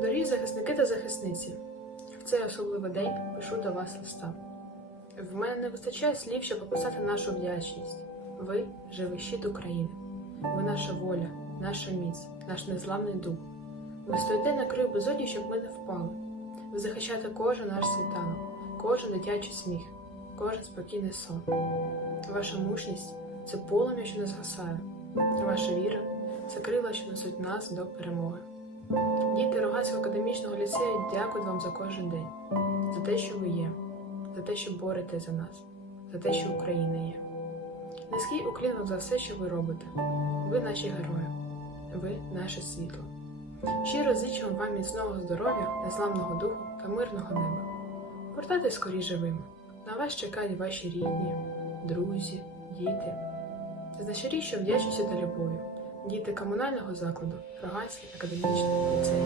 Дорогі захисники та захисниці, в цей особливий день пишу до вас листа. В мене не вистачає слів, щоб описати нашу вдячність. Ви живий щит України. Ви наша воля, наша міць, наш незламний дух. Ви стоїте на краю безодні, щоб ми не впали. Ви захищаєте кожен наш світанок, кожен дитячий сміх, кожен спокійний сон. Ваша мужність це полум'я, що не згасає. Ваша віра це крила, що несуть нас до перемоги. Діти Рогацького академічного ліцею дякують вам за кожен день, за те, що ви є, за те, що боретесь за нас, за те, що Україна є. Низький уклін за все, що ви робите. Ви наші герої, ви наше світло. Щиро зичимо вам міцного здоров'я, незламного духу та мирного неба. Повертайтесь скоріше живими. На вас чекають ваші рідні, друзі, діти. З найщирішою вдячністю та любов'ю. Діти комунального закладу Роганський академічний ліцей.